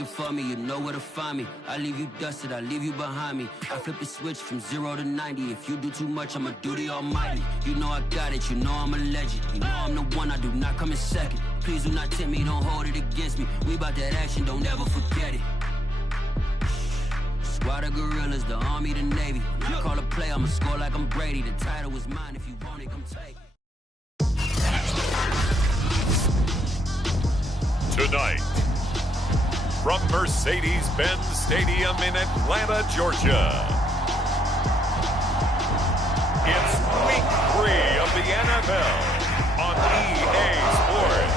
looking for me, you know where to find me. I leave you dusted, I leave you behind me. I flip the switch from 0 to 90. If you do too much, I'ma do the almighty. You know I got it, you know I'm a legend. You know I'm the one, I do not come in second. Please do not tempt me, don't hold it against me. We about that action, don't ever forget it. Squad of gorillas, the army, the navy. When I call a play, I'ma score like I'm Brady. The title is mine, if you want it, come take it. Tonight, from Mercedes-Benz Stadium in Atlanta, Georgia, it's Week 3 of the NFL on EA Sports.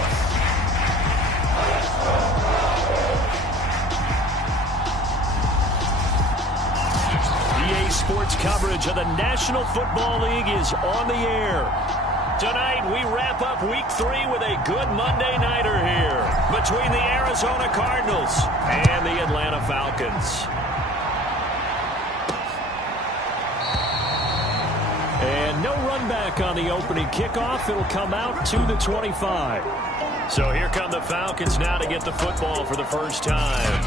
EA Sports coverage of the National Football League is on the air. Tonight, we wrap up Week 3 with a good Monday nighter here between the Arizona Cardinals and the Atlanta Falcons. And no run back on the opening kickoff. It'll come out to the 25. So here come the Falcons now to get the football for the first time.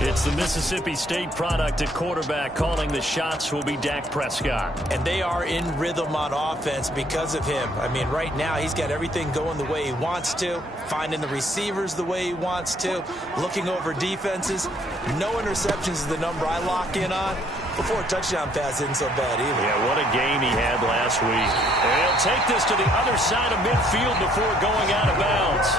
It's the Mississippi State product at quarterback. Calling the shots will be Dak Prescott. And they are in rhythm on offense because of him. I mean, right now he's got everything going the way he wants to, finding the receivers the way he wants to, looking over defenses. No interceptions is the number I lock in on. Before a touchdown pass isn't so bad either. Yeah, what a game he had last week. And he'll take this to the other side of midfield before going out of bounds.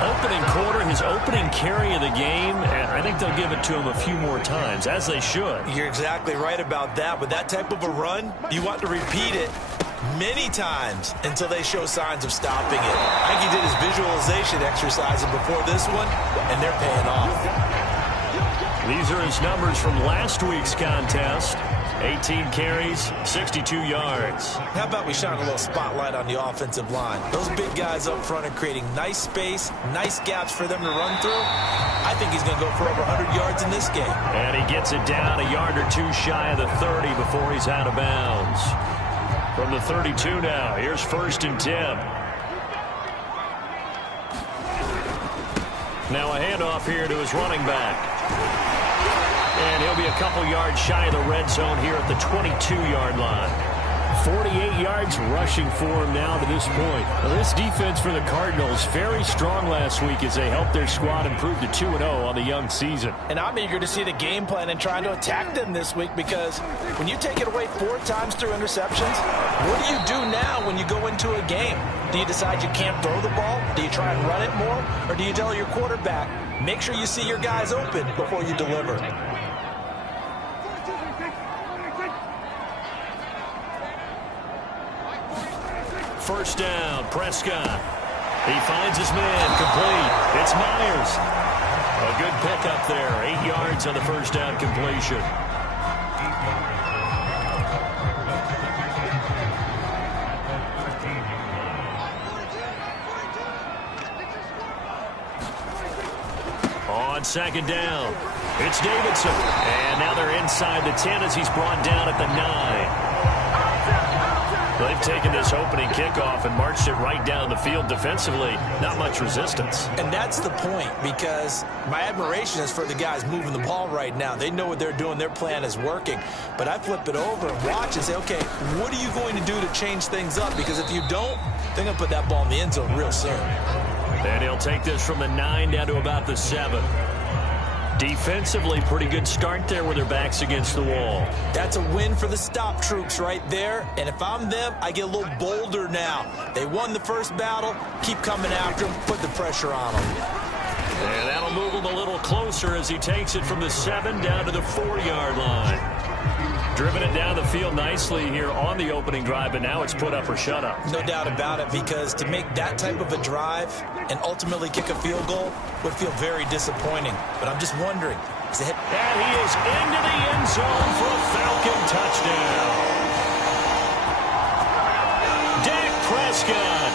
Opening quarter, his opening carry of the game, and I think they'll give it to him a few more times, as they should. You're exactly right about that. With that type of a run, you want to repeat it many times until they show signs of stopping it. I think he did his visualization exercises before this one, and they're paying off. These are his numbers from last week's contest. 18 carries, 62 yards. How about we shine a little spotlight on the offensive line? Those big guys up front are creating nice space, nice gaps for them to run through. I think he's going to go for over 100 yards in this game. And he gets it down a yard or two shy of the 30 before he's out of bounds. From the 32 now, here's 1st and 10. Now a handoff here to his running back. And he'll be a couple yards shy of the red zone here at the 22-yard line. 48 yards rushing for him now to this point. Now, this defense for the Cardinals, very strong last week as they helped their squad improve to 2-0 on the young season. And I'm eager to see the game plan and trying to attack them this week, because when you take it away 4 times through interceptions, what do you do now when you go into a game? Do you decide you can't throw the ball? Do you try and run it more? Or do you tell your quarterback, make sure you see your guys open before you deliver? First down, Prescott. He finds his man, complete. It's Myers. A good pickup there, 8 yards on the first down completion. On 2nd down, it's Davidson. And now they're inside the 10 as he's brought down at the 9. They've taken this opening kickoff and marched it right down the field defensively. Not much resistance. And that's the point, because my admiration is for the guys moving the ball right now. They know what they're doing. Their plan is working. But I flip it over and watch and say, okay, what are you going to do to change things up? Because if you don't, they're going to put that ball in the end zone real soon. And he'll take this from the 9 down to about the 7. Defensively, pretty good start there with their backs against the wall. That's a win for the stop troops right there. And if I'm them, I get a little bolder now. They won the first battle. Keep coming after them. Put the pressure on them. And that'll move him a little closer as he takes it from the 7 down to the 4-yard line. Driven it down the field nicely here on the opening drive, but now it's put up or shut up. No doubt about it, because to make that type of a drive and ultimately kick a field goal would feel very disappointing. But I'm just wondering. And he is into the end zone for a Falcon touchdown. Dak Prescott,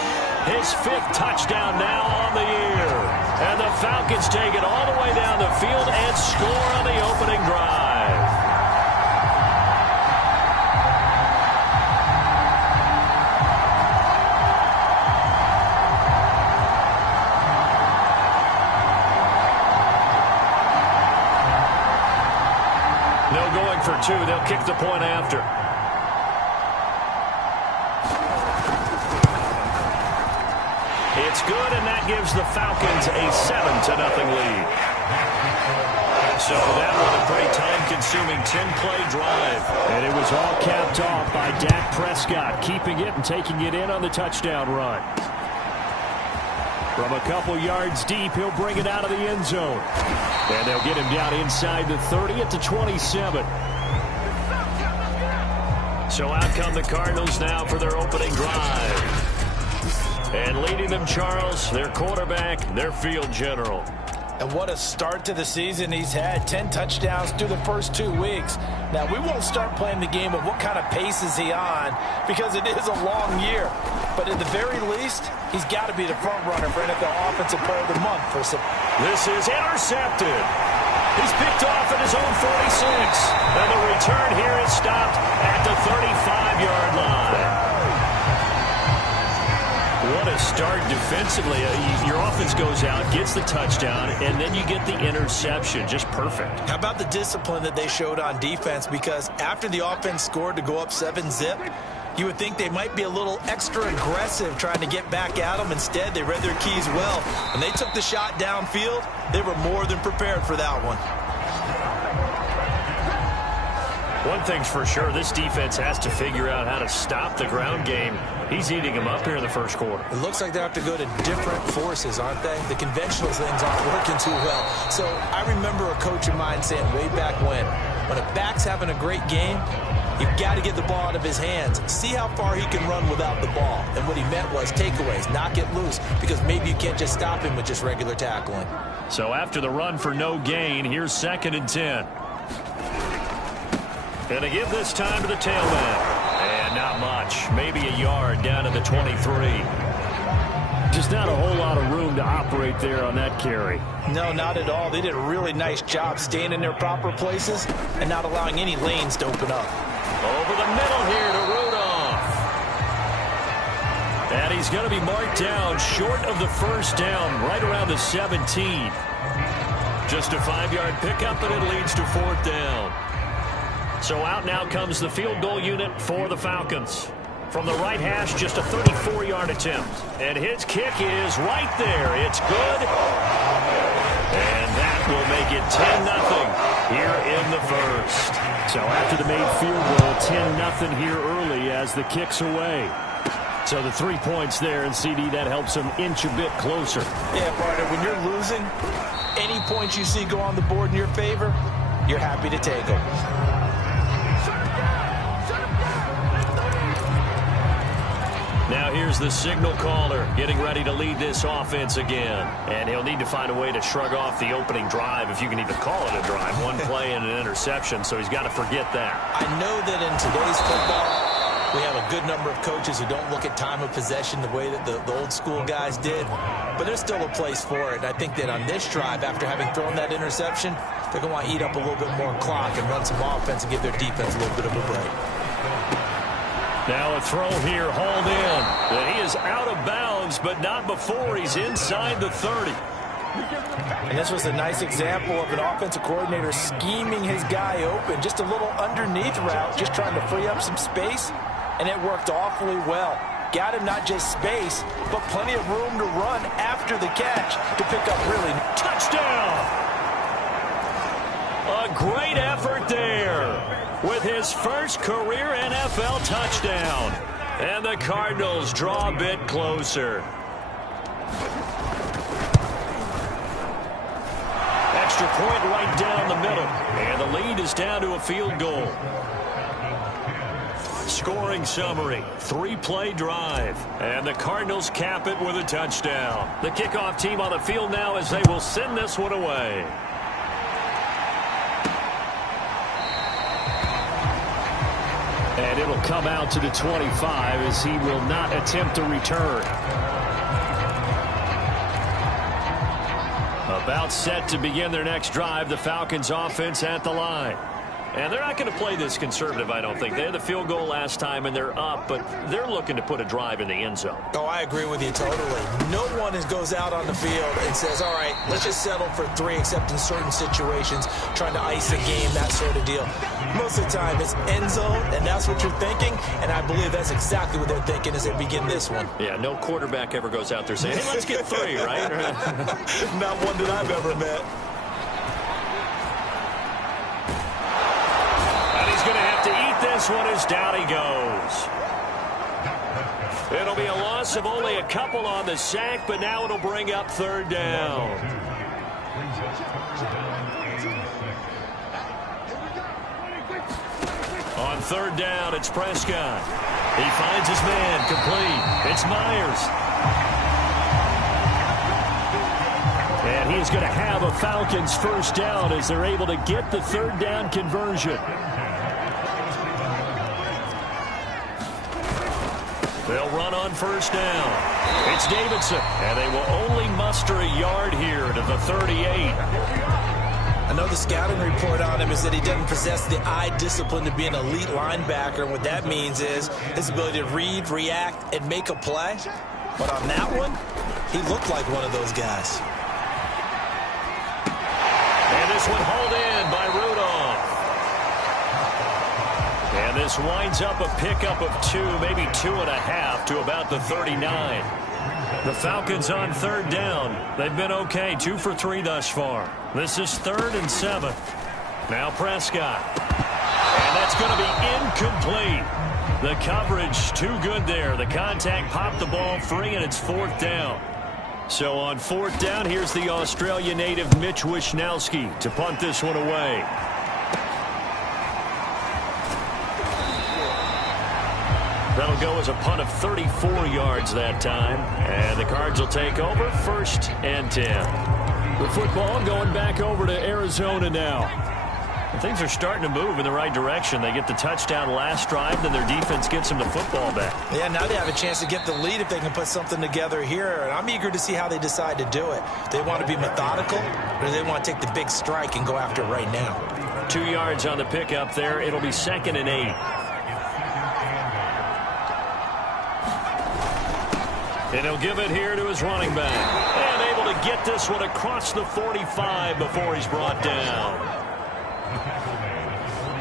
his 5th touchdown now on the year. And the Falcons take it all the way down the field and score on the opening drive. 2. They'll kick the point after. It's good, and that gives the Falcons a 7-0 lead. So that was a pretty time-consuming 10-play drive. And it was all capped off by Dak Prescott, keeping it and taking it in on the touchdown run. From a couple yards deep, he'll bring it out of the end zone. And they'll get him down inside the 30 at the 27. So out come the Cardinals now for their opening drive. And leading them, Charles, their quarterback, their field general. And what a start to the season he's had. 10 touchdowns through the first 2 weeks. Now, we won't start playing the game of what kind of pace is he on because it is a long year. But at the very least, he's got to be the front runner for NFL Offensive Player of the Month. This is intercepted. He's picked off at his own 46. And the return here is stopped at the 35-yard line. What a start defensively. Your offense goes out, gets the touchdown, and then you get the interception. Just perfect. How about the discipline that they showed on defense? Because after the offense scored to go up 7-zip, you would think they might be a little extra aggressive trying to get back at them. Instead, they read their keys well. When they took the shot downfield, they were more than prepared for that one. One thing's for sure, this defense has to figure out how to stop the ground game. He's eating them up here in the first quarter. It looks like they have to go to different forces, aren't they? The conventional things aren't working too well. So I remember a coach of mine saying way back when a back's having a great game, you've got to get the ball out of his hands. See how far he can run without the ball. And what he meant was takeaways, knock it loose, because maybe you can't just stop him with just regular tackling. So after the run for no gain, here's 2nd and 10. Going to give this time to the tailback. And not much. Maybe a yard down to the 23. Just not a whole lot of room to operate there on that carry. No, not at all. They did a really nice job staying in their proper places and not allowing any lanes to open up. Over the middle here to Rudolph. And he's going to be marked down short of the first down, right around the 17. Just a 5-yard pickup, and it leads to 4th down. So out now comes the field goal unit for the Falcons. From the right hash, just a 34-yard attempt. And his kick is right there. It's good. And that will make it 10-0 here in the first. So after the made field goal, 10-0 here early as the kick's away. So the 3 points there, and CD, that helps him inch a bit closer. Yeah, partner, when you're losing, any points you see go on the board in your favor, you're happy to take them. Now here's the signal caller getting ready to lead this offense again. And he'll need to find a way to shrug off the opening drive, if you can even call it a drive. One play and an interception, so he's got to forget that. I know that in today's football, we have a good number of coaches who don't look at time of possession the way that the old school guys did. But there's still a place for it. And I think that on this drive, after having thrown that interception, they're going to want to eat up a little bit more clock and run some offense and give their defense a little bit of a break. Now a throw here, hauled in. And he is out of bounds, but not before he's inside the 30. And this was a nice example of an offensive coordinator scheming his guy open. Just a little underneath route, just trying to free up some space. And it worked awfully well. Got him not just space, but plenty of room to run after the catch to pick up really. Touchdown! A great effort there with his first career NFL touchdown. And the Cardinals draw a bit closer. Extra point right down the middle. And the lead is down to a field goal. Scoring summary, 3-play drive. And the Cardinals cap it with a touchdown. The kickoff team on the field now as they will send this one away. And it'll come out to the 25 as he will not attempt a return. About set to begin their next drive, the Falcons offense at the line. And they're not going to play this conservative, I don't think. They had the field goal last time, and they're up, but they're looking to put a drive in the end zone. Oh, I agree with you totally. No one goes out on the field and says, all right, let's just settle for 3, except in certain situations, trying to ice a game, that sort of deal. Most of the time, it's end zone, and that's what you're thinking, and I believe that's exactly what they're thinking as they begin this one. Yeah, no quarterback ever goes out there saying, hey, let's get 3, right? Not one that I've ever met. Going to have to eat this one as down he goes. It'll be a loss of only a couple on the sack, but now it'll bring up 3rd down. On 3rd down, it's Prescott. He finds his man, complete. It's Myers. And he's going to have a Falcons 1st down as they're able to get the 3rd down conversion. They'll run on 1st down. It's Davidson, and they will only muster a yard here to the 38. I know the scouting report on him is that he doesn't possess the eye discipline to be an elite linebacker. And what that means is his ability to read, react, and make a play. But on that one, he looked like one of those guys. And this one hauled in by Rudolph. And this winds up a pickup of 2, maybe 2.5 to about the 39. The Falcons on 3rd down. They've been okay, 2 for 3 thus far. This is 3rd and 7. Now Prescott. And that's going to be incomplete. The coverage too good there. The contact popped the ball free, and it's 4th down. So on 4th down, here's the Australia native Mitch Wishnowsky to punt this one away. That'll go as a punt of 34 yards that time. And the Cards will take over 1st and 10. The football going back over to Arizona now. And things are starting to move in the right direction. They get the touchdown last drive, then their defense gets them the football back. Yeah, now they have a chance to get the lead if they can put something together here. And I'm eager to see how they decide to do it. They want to be methodical, or do they want to take the big strike and go after it right now? 2 yards on the pickup there. It'll be 2nd and 8. And he'll give it here to his running back. And able to get this one across the 45 before he's brought down.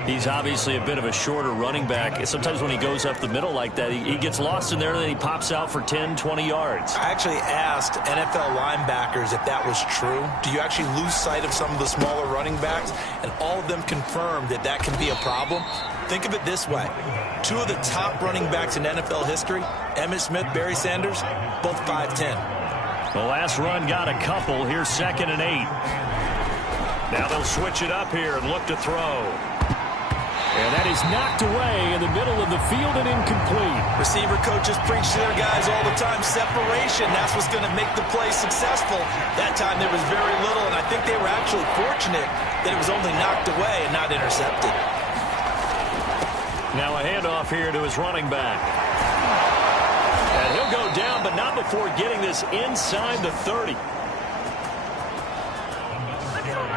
He's obviously a bit of a shorter running back. Sometimes when he goes up the middle like that, he gets lost in there, and then he pops out for 10, 20 yards. I actually asked NFL linebackers if that was true. Do you actually lose sight of some of the smaller running backs? And all of them confirmed that that can be a problem. Think of it this way. 2 of the top running backs in NFL history, Emmitt Smith, Barry Sanders, both 5'10". The last run got a couple. Here's 2nd and 8. Now they'll switch it up here and look to throw. And that is knocked away in the middle of the field and incomplete. Receiver coaches preach to their guys all the time. Separation, that's what's going to make the play successful. That time there was very little, and I think they were actually fortunate that it was only knocked away and not intercepted. Now a handoff here to his running back. And he'll go down, but not before getting this inside the 30.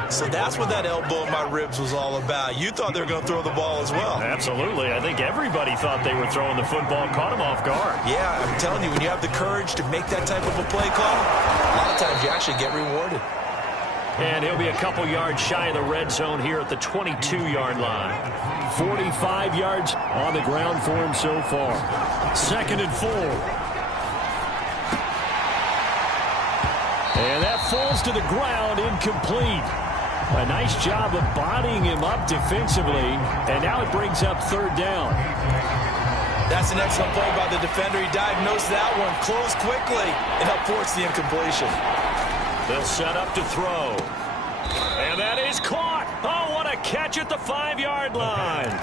So that's what that elbow in my ribs was all about. You thought they were going to throw the ball as well. Absolutely. I think everybody thought they were throwing the football, caught him off guard. Yeah, I'm telling you, when you have the courage to make that type of a play call, a lot of times you actually get rewarded. And he'll be a couple yards shy of the red zone here at the 22-yard line. 45 yards on the ground for him so far. 2nd and 4. And that falls to the ground, incomplete. A nice job of bodying him up defensively, and now it brings up 3rd down. That's an excellent play by the defender. He diagnosed that one, closed quickly, and helped force the incompletion. They'll set up to throw. And that is caught. Oh, what a catch at the 5-yard line.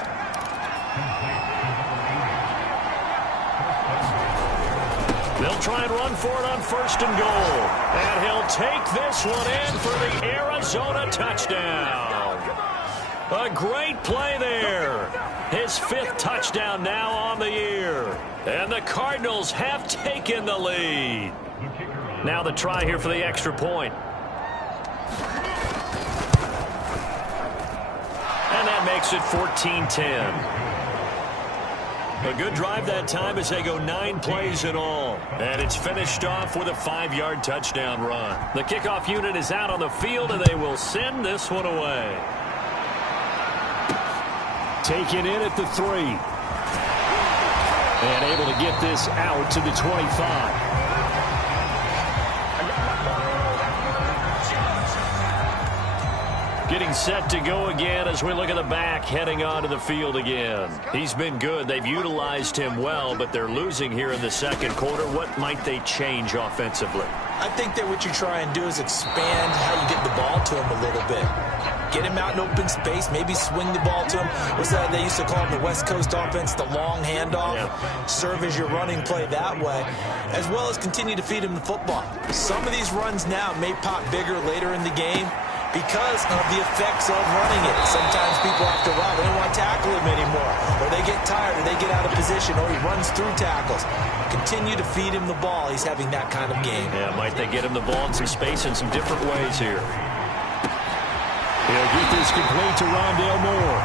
They'll try and run for it on 1st and goal. And he'll take this one in for the Arizona touchdown. A great play there. His 5th touchdown now on the year. And the Cardinals have taken the lead. Now the try here for the extra point. And that makes makes it 14-10. A good drive that time as they go 9 plays in all. And it's finished off with a 5-yard touchdown run. The kickoff unit is out on the field, and they will send this one away. Taken in at the 3. And able to get this out to the 25. Getting set to go again as we look at the back heading onto the field again. He's been good. They've utilized him well, but they're losing here in the second quarter. What might they change offensively? I think that what you try and do is expand how you get the ball to him a little bit. Get him out in open space, maybe swing the ball to him. What's that they used to call it in the West Coast offense, the long handoff? Yeah. Serve as your running play that way, as well as continue to feed him the football. Some of these runs now may pop bigger later in the game because of the effects of running it. Sometimes people after a while, they don't want to tackle him anymore, or they get tired, or they get out of position, or he runs through tackles. Continue to feed him the ball. He's having that kind of game. Yeah, might they get him the ball in some space in some different ways here. He'll get this complete to Rondale Moore.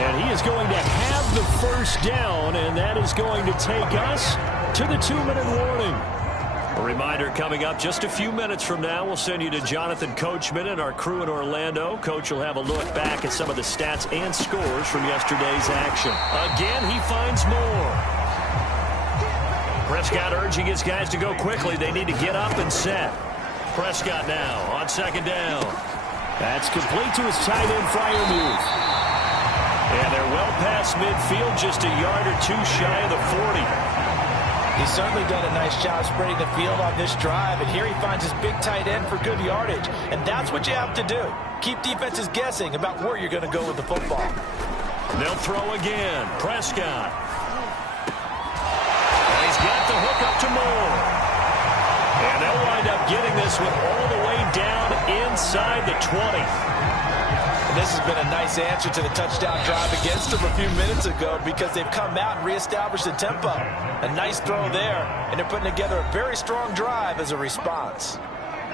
And he is going to have the first down, and that is going to take us to the 2-minute warning. A reminder coming up just a few minutes from now. We'll send you to Jonathan Coachman and our crew in Orlando. Coach will have a look back at some of the stats and scores from yesterday's action. Again, he finds more. Prescott urging his guys to go quickly. They need to get up and set. Prescott now on second down. That's complete to his tight end Freiermuth. And they're well past midfield, just a yard or two shy of the 40. He's certainly done a nice job spreading the field on this drive, and here he finds his big tight end for good yardage. And that's what you have to do. Keep defenses guessing about where you're going to go with the football. They'll throw again. Prescott. And he's got the hook up to Moore. And they'll wind up getting this one all the way down inside the 20. This has been a nice answer to the touchdown drive against them a few minutes ago because they've come out and reestablished the tempo. A nice throw there, and they're putting together a very strong drive as a response.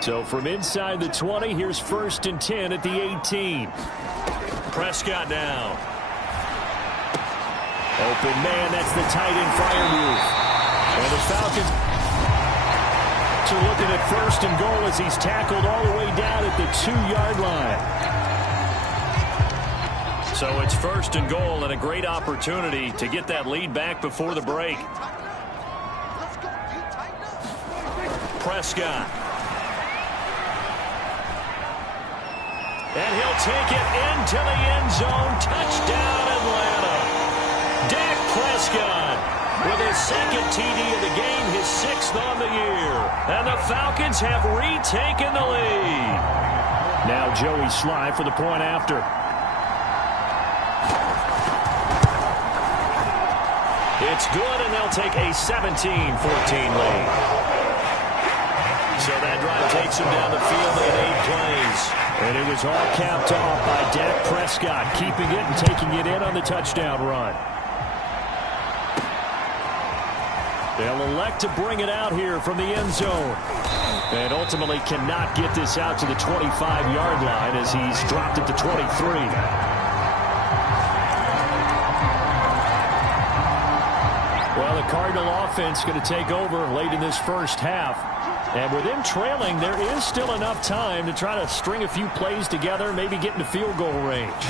So from inside the 20, here's 1st and 10 at the 18. Prescott now. Open man, that's the tight end Freiermuth. And the Falcons are looking at 1st and goal as he's tackled all the way down at the 2-yard line. So it's 1st and goal and a great opportunity to get that lead back before the break. Prescott. And he'll take it into the end zone. Touchdown, Atlanta. Dak Prescott with his 2nd TD of the game, his 6th on the year. And the Falcons have retaken the lead. Now Joey Sly for the point after. It's good, and they'll take a 17-14 lead. So that drive takes them down the field in 8 plays. And it was all capped off by Dak Prescott, keeping it and taking it in on the touchdown run. They'll elect to bring it out here from the end zone. And ultimately cannot get this out to the 25-yard line as he's dropped at the 23. Well, the Cardinal offense going to take over late in this first half. And with them trailing, there is still enough time to try to string a few plays together, maybe get into field goal range.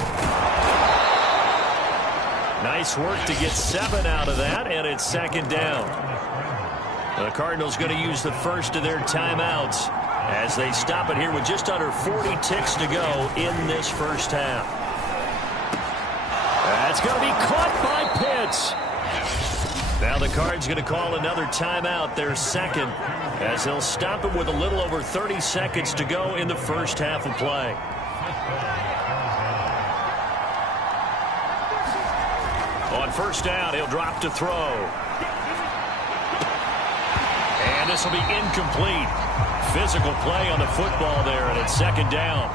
Nice work to get 7 out of that, and it's 2nd down. The Cardinals going to use the first of their timeouts as they stop it here with just under 40 ticks to go in this first half. That's going to be caught by Pitts. Now the Cards going to call another timeout, their 2nd, as they'll stop it with a little over 30 seconds to go in the first half of play. On 1st down, he'll drop to throw. And this will be incomplete. Physical play on the football there, and it's 2nd down.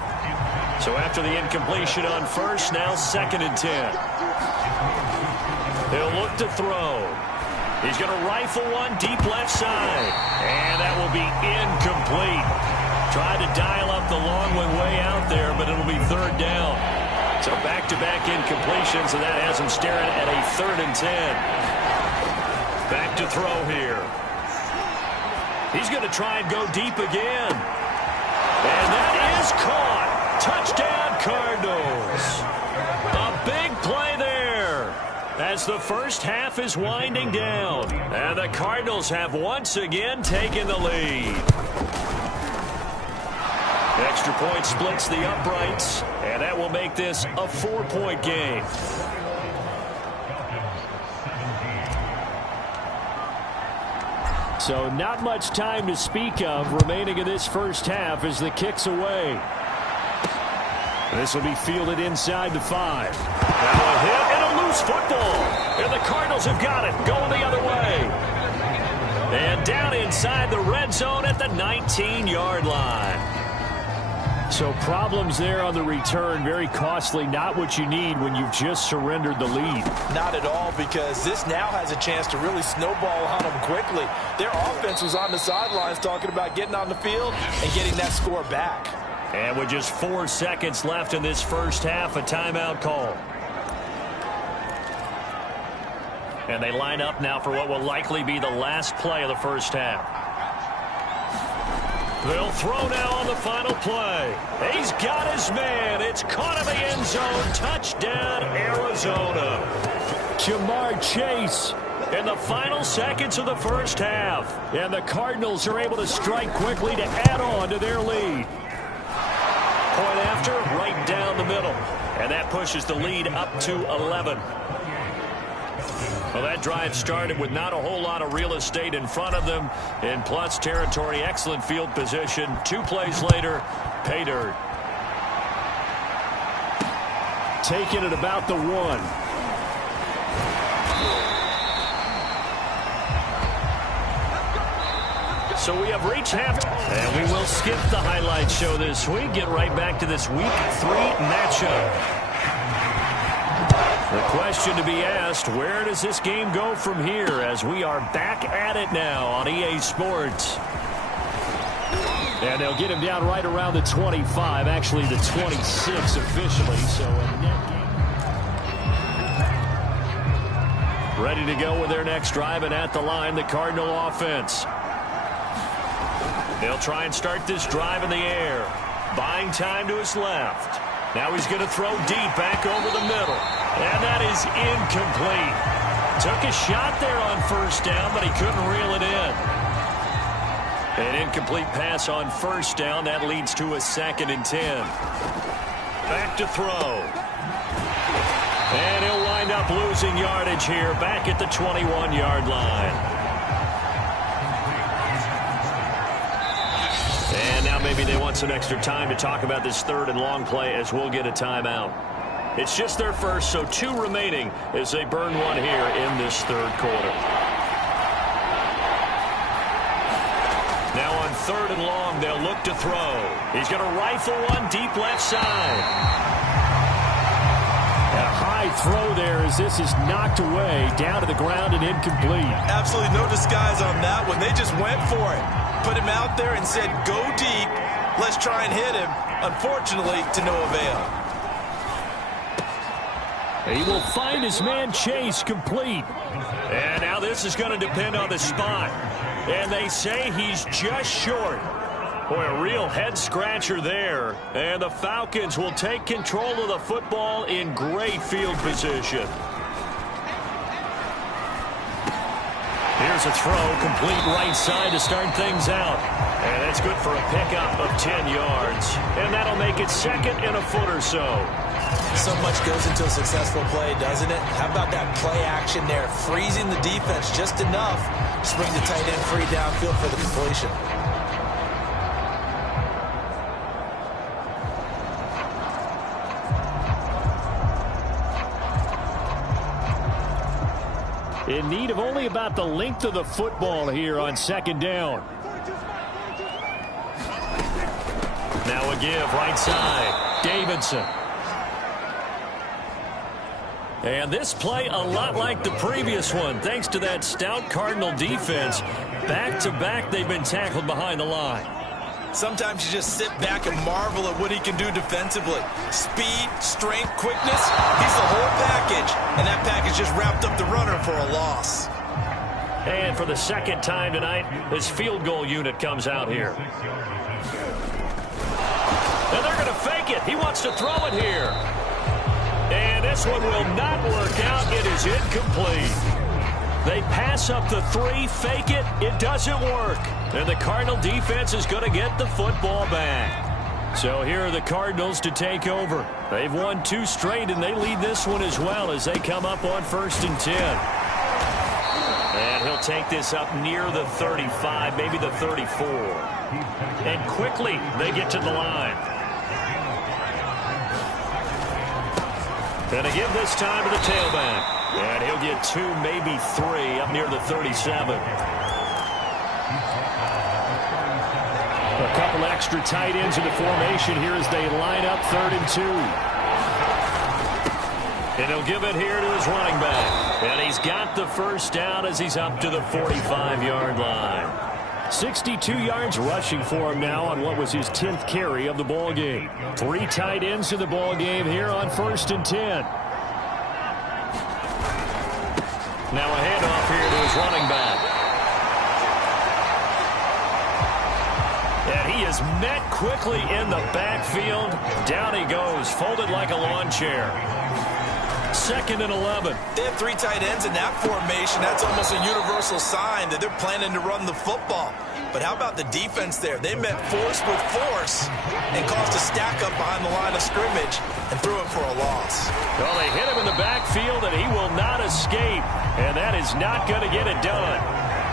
So after the incompletion on 1st, now 2nd and 10. He'll look to throw. He's going to rifle one deep left side. And that will be incomplete. Tried to dial up the long one way out there, but it'll be third down. So back-to-back incompletions, and that has him staring at a 3rd and 10. Back to throw here. He's going to try and go deep again. And that is caught. Touchdown, Cardinals. A big play there as the first half is winding down. And the Cardinals have once again taken the lead. Extra point splits the uprights, and that will make this a 4-point game. So not much time to speak of remaining in this first half as the kick's away. This will be fielded inside the 5. Now a hit and a loose football. And the Cardinals have got it. Going the other way. And down inside the red zone at the 19-yard line. So problems there on the return. Very costly. Not what you need when you've just surrendered the lead. Not at all, because this now has a chance to really snowball on them quickly. Their offense was on the sidelines talking about getting on the field and getting that score back. And with just 4 seconds left in this first half, a timeout call. And they line up now for what will likely be the last play of the first half. They'll throw now on the final play. He's got his man. It's caught in the end zone. Touchdown, Arizona. Jamar Chase in the final seconds of the first half. And the Cardinals are able to strike quickly to add on to their lead. Point after, right down the middle. And that pushes the lead up to 11. Well, that drive started with not a whole lot of real estate in front of them. In plus territory, excellent field position. 2 plays later, pay dirt. Taken at about the 1. So we have reached half. And we will skip the highlight show this week. Get right back to this Week 3 matchup. The question to be asked, where does this game go from here as we are back at it now on EA Sports? And they'll get him down right around the 25, actually the 26 officially. So a net game. Ready to go with their next drive, and at the line, the Cardinal offense. They'll try and start this drive in the air. Buying time to his left. Now he's going to throw deep back over the middle. And that is incomplete. Took a shot there on first down, but he couldn't reel it in. An incomplete pass on first down. That leads to a 2nd and 10. Back to throw. And he'll wind up losing yardage here back at the 21-yard line. And now maybe they want some extra time to talk about this 3rd and long play as we'll get a timeout. It's just their first, so 2 remaining as they burn one here in this 3rd quarter. Now on 3rd and long, they'll look to throw. He's going to rifle one deep left side. A high throw there as this is knocked away, down to the ground and incomplete. Absolutely no disguise on that one. They just went for it. Put him out there and said, go deep. Let's try and hit him. Unfortunately, to no avail. He will find his man Chase complete. And now this is going to depend on the spot. And they say he's just short. Boy, a real head-scratcher there. And the Falcons will take control of the football in great field position. Here's a throw, complete right side to start things out. And that's good for a pickup of 10 yards. And that'll make it 2nd and a foot or so. So much goes into a successful play, doesn't it? How about that play action there? Freezing the defense just enough to bring the tight end free downfield for the completion. In need of only about the length of the football here on 2nd down. Now a give right side. Davidson. And this play a lot like the previous one, thanks to that stout Cardinal defense. Back-to-back, they've been tackled behind the line. Sometimes you just sit back and marvel at what he can do defensively. Speed, strength, quickness, he's the whole package. And that package just wrapped up the runner for a loss. And for the second time tonight, his field goal unit comes out here. And they're going to fake it. He wants to throw it here. And this one will not work out. It is incomplete. They pass up the 3, fake it. It doesn't work. And the Cardinal defense is going to get the football back. So here are the Cardinals to take over. They've won 2 straight, and they lead this one as well as they come up on 1st and 10. And he'll take this up near the 35, maybe the 34. And quickly, they get to the line. And a give this time to the tailback. And he'll get 2, maybe 3, up near the 37. A couple extra tight ends in the formation here as they line up 3rd and 2. And he'll give it here to his running back. And he's got the first down as he's up to the 45-yard line. 62 yards rushing for him now on what was his 10th carry of the ball game. 3 tight ends in the ball game here on 1st and 10. Now a handoff here to his running back. And he is met quickly in the backfield. Down he goes, folded like a lawn chair. 2nd and 11. They have 3 tight ends in that formation. That's almost a universal sign that they're planning to run the football. But how about the defense there? They met force with force and caused a stack up behind the line of scrimmage and threw him for a loss. Well, they hit him in the backfield, and he will not escape. And that is not going to get it done.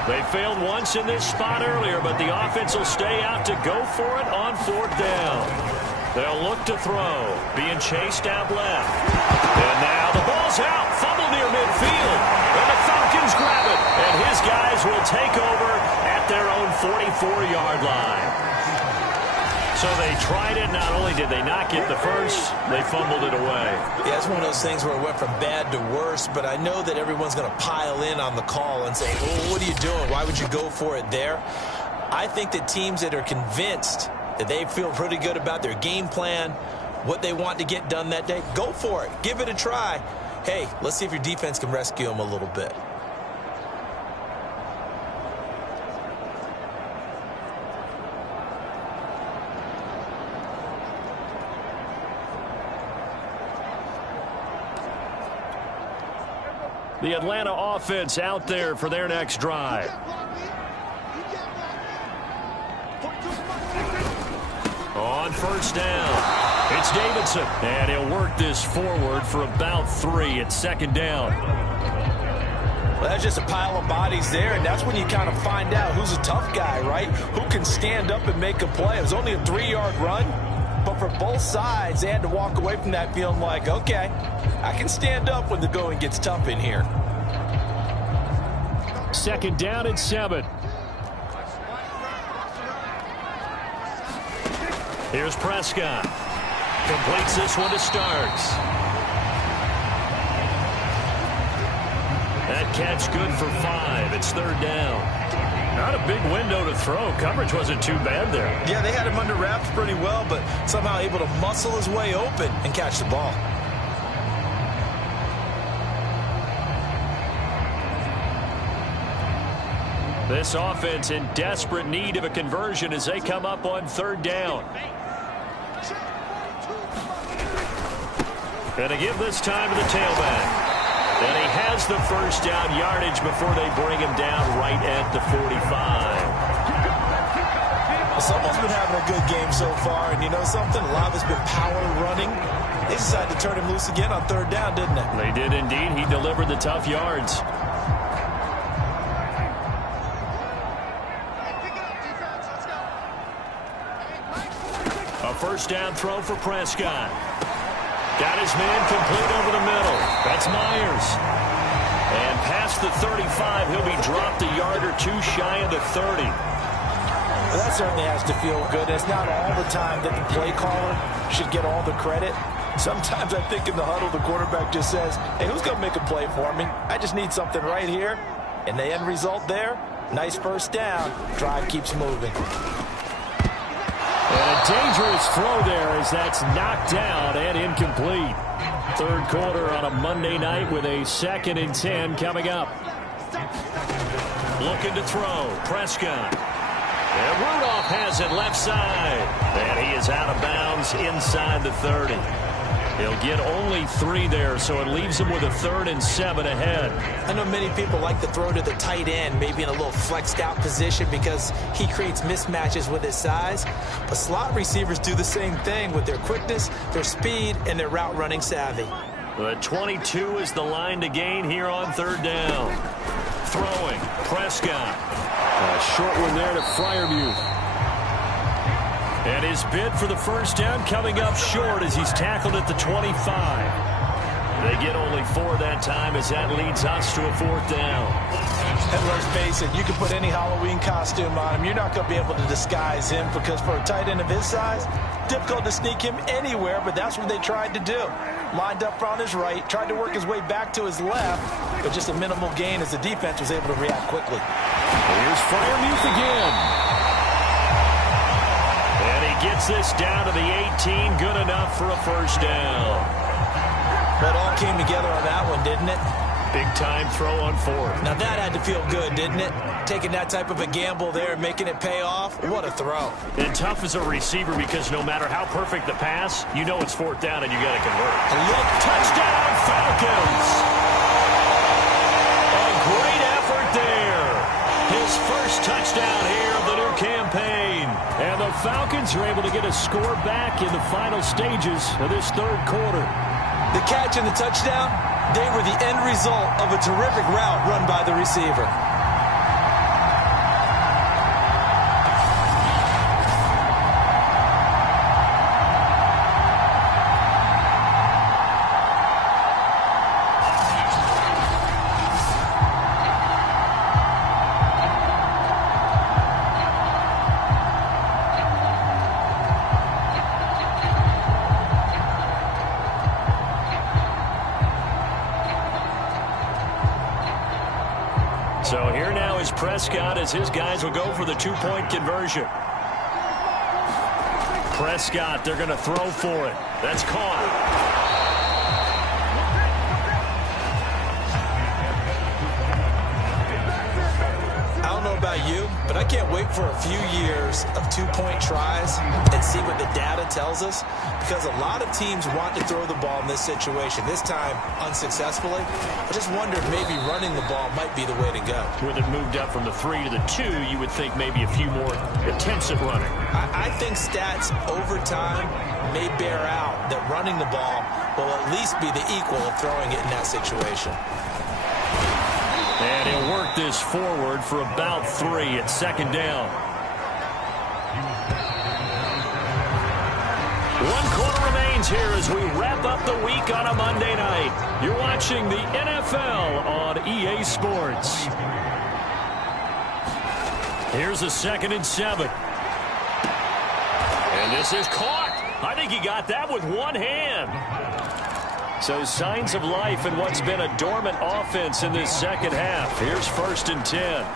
They failed once in this spot earlier, but the offense will stay out to go for it on 4th down. They'll look to throw, being chased out left. And now the ball's out, fumble near midfield. And the Falcons grab it, and his guys will take over at their own 44-yard line. So they tried it. Not only did they not get the first, they fumbled it away. Yeah, it's one of those things where it went from bad to worse, but I know that everyone's going to pile in on the call and say, well, what are you doing? Why would you go for it there? I think that teams that are convinced that they feel pretty good about their game plan, what they want to get done that day, go for it. Give it a try. Hey, let's see if your defense can rescue them a little bit. The Atlanta offense out there for their next drive. On 1st down, it's Davidson. And he'll work this forward for about 3 at 2nd down. Well, that's just a pile of bodies there, and that's when you kind of find out who's a tough guy, right? Who can stand up and make a play. It was only a 3-yard run, but for both sides, they had to walk away from that feeling like, okay, I can stand up when the going gets tough in here. 2nd down and 7. Here's Prescott. Completes this one to Starks. That catch good for 5. It's 3rd down. Not a big window to throw. Coverage wasn't too bad there. Yeah, they had him under wraps pretty well, but somehow able to muscle his way open and catch the ball. This offense in desperate need of a conversion as they come up on 3rd down. And a give this time to the tailback. And he has the first down yardage before they bring him down right at the 45. Someone's been having a good game so far, and you know something? A lot of it's been power running. They decided to turn him loose again on 3rd down, didn't they? They did indeed. He delivered the tough yards. A 1st down throw for Prescott. Got his man complete over the middle. That's Myers. And past the 35, he'll be dropped a yard or 2 shy of the 30. Well, that certainly has to feel good. It's not all the time that the play caller should get all the credit. Sometimes I think in the huddle, the quarterback just says, hey, who's going to make a play for me? I just need something right here. And the end result there, nice 1st down. Drive keeps moving. And a dangerous throw there as that's knocked down and incomplete. Third quarter on a Monday night with a 2nd and 10 coming up. Looking to throw. Prescott. And Rudolph has it left side. And he is out of bounds inside the 30. He'll get only 3 there, so it leaves him with a 3rd and 7 ahead. I know many people like to throw to the tight end, maybe in a little flexed out position because he creates mismatches with his size. But slot receivers do the same thing with their quickness, their speed, and their route running savvy. The 22 is the line to gain here on 3rd down. Throwing, Prescott. A short one there to Freiermuth. And his bid for the first down coming up short as he's tackled at the 25. They get only 4 that time as that leads us to a 4th down. And let's face it, you can put any Halloween costume on him. You're not going to be able to disguise him because for a tight end of his size, difficult to sneak him anywhere, but that's what they tried to do. Lined up on his right, tried to work his way back to his left, but just a minimal gain as the defense was able to react quickly. Here's Freiermuth again. And he gets this down to the 18, good enough for a first down. That all came together on that one, didn't it? Big time throw on 4th. Now that had to feel good, didn't it? Taking that type of a gamble there and making it pay off. What a throw. And tough as a receiver because no matter how perfect the pass, you know it's 4th down and you got to convert. A look. Touchdown Falcons. A great effort there. His first touchdown here of the new campaign. And the Falcons are able to get a score back in the final stages of this 3rd quarter. The catch and the touchdown, they were the end result of a terrific route run by the receiver. So here now is Prescott as his guys will go for the 2-point conversion. Prescott, they're going to throw for it. That's caught. I don't know about you, but I can't wait for a few years of 2-point tries and see what the data tells us, because a lot of teams want to throw the ball in this situation, this time unsuccessfully. I just wonder if maybe running the ball might be the way to go. With it moved up from the 3 to the 2, you would think maybe a few more attempts at running. I think stats over time may bear out that running the ball will at least be the equal of throwing it in that situation. And he'll work this forward for about 3 at 2nd down. 1 quarter remains here as we wrap up the week on a Monday night. You're watching the NFL on EA Sports. Here's a 2nd and 7. And this is caught. I think he got that with one hand. So signs of life in what's been a dormant offense in this 2nd half. Here's 1st and 10.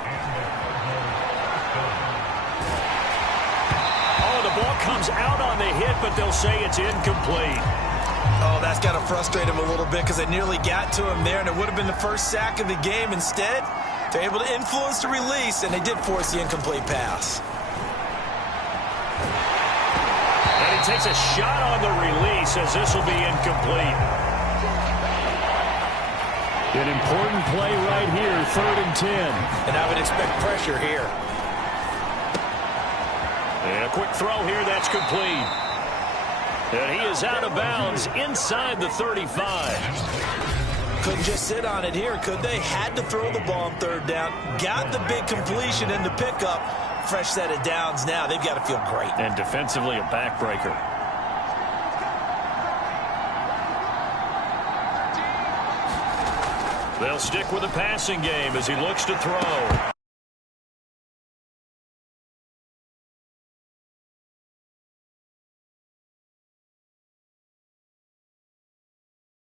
Oh, the ball comes out on the hit, but they'll say it's incomplete. Oh, that's got to frustrate him a little bit because they nearly got to him there, and it would have been the first sack of the game. Instead, they're able to influence the release, and they did force the incomplete pass. And he takes a shot on the release as this will be incomplete. An important play right here, 3rd and 10. And I would expect pressure here. And a quick throw here, that's complete. And he is out of bounds inside the 35. Couldn't just sit on it here, could they? Had to throw the ball on 3rd down. Got the big completion in the pickup. Fresh set of downs now. They've got to feel great. And defensively, a backbreaker. They'll stick with the passing game as he looks to throw.